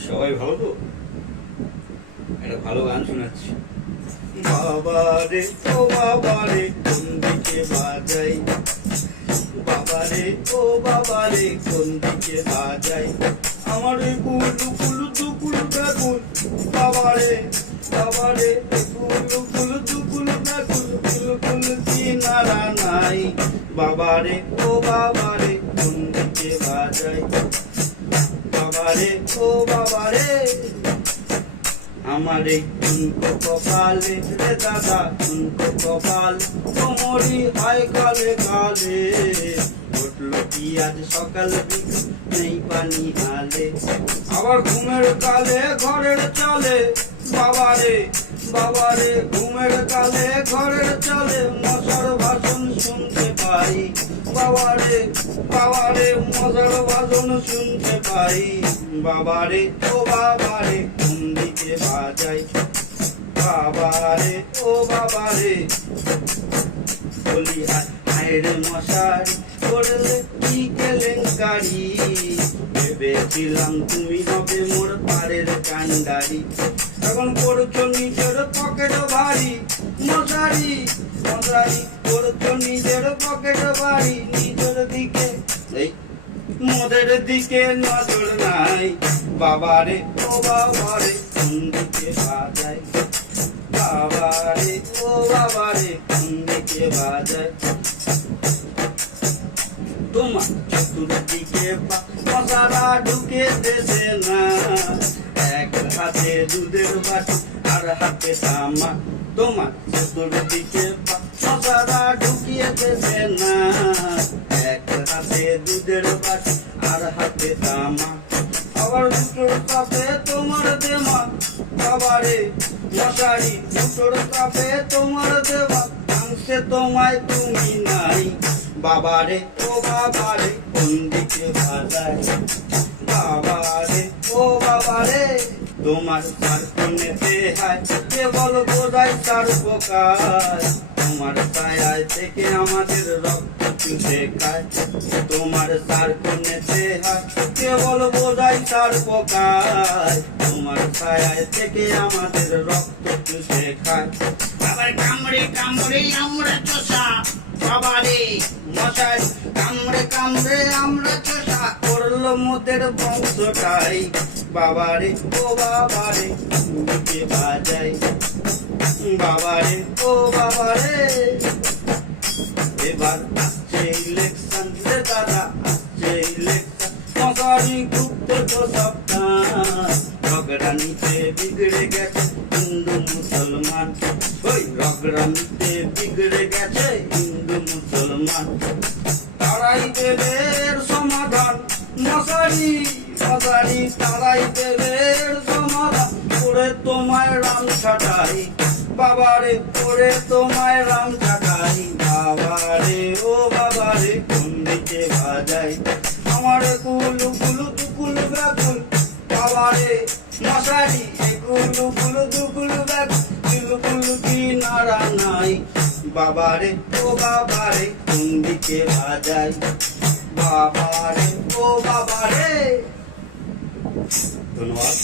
সবাই ভালো তো? একটা ভালো গান শোনাচ্ছি। বাবা রে, ও বাবা রে, কোন দিকে বাজাই? বাবা রে, ও বাবা রে, কোন দিকে বাজাই? আমার কুলু কুলু দুকুলু ডাকুল বাবা রে বাবা রে কুলু কুলু দুকুলু ডাকুল কুলু কুলু কিনারা নাই। বাবা রে, ও বাবা রে, কোন দিকে বাজাই? রে ও বাবা রে। আমার এই ঝুমকো কপালে রে দাদা ঝুমকো কপাল কোমরি হয় কালে। কালে উঠল কি আজ সকাল নেই পানি হালে আবার ঘুমের কালে ঘরের চলে। বাবারে বাবারে ঘুমের কালে ঘরের চলে মশার ভাষণ শুনতে পাই। বাবারে মশার ভাষণ শুনতে পাই। বাবারে ও বাবারে ঘুম দিকে বাজাই? বাবারে ও বাবারে, বলি হায়রে মশারি করলে কি কেলেঙ্কারি? ভেবেছিলাম তুমি হবে মোর পাড়ের কান্ডারি এখন করছ নিজের পকেট ভারী, মশারি মশারি করছ নিজের পকেট ভারী মোদের দিকে নজর নাই। বাবারে, ও বাবারে কোন দিকে বাজায়। বাবারে, ও বাবারে কোন দিকে তোমার চতুর্দিকে মশারা ঢুকে দেবে না। এক হাতে দুধের বাটি, আর হাতে তামা। তোমার চতুর্দিকে মশারা ঢুকিয়ে কাপে তোমার দেমা বাবারে মশারি দুটোর কাপে তোমার দেওয়া মাংসে তোমায় তুমি নাই বাবারে ও বাবারে, কোন দিকে বাজায়? বাবারে ও বাবারে, তোমার তার কোনেতে হায় কেবল বোঝায় তার পোকায় তোমার ছায়ায় থেকে আমাদের রক্ত চুষে খায় তোমার তার কোনেতে হায় কেবল বোঝায় তার পোকায়। তোমার ছায়ায় থেকে আমাদের রক্ত চুষে খায় আবার কামড়ে কামড়ে আমরা চষা। বাবারে মশাই কামড়ে কামড়ে আমরা চোষা। করল মোদের বংশটাই। বাবারে ও বাবারে বুকে বাজাই। বাবারে ও বাবারে এবার সমাধান মশারি মশারি তারাই দেবে সমাধান করে তোমায় রাম ছাটাই বাবারে করে তোমায় রাম ছাটাই। বাবারে, ও বাবারে কোন দিকে বাজাই আমার কুলু কুলু দুকুলু ব্যাকুল বাবারে মশারি কুলু কুলু দুকুলু ব্যাকুল কুলু কুলু নারা নাই। বাবারে ও বাবারে কোন দিকে বাজাই বাবারে ও বাবারে। ধন্যবাদ।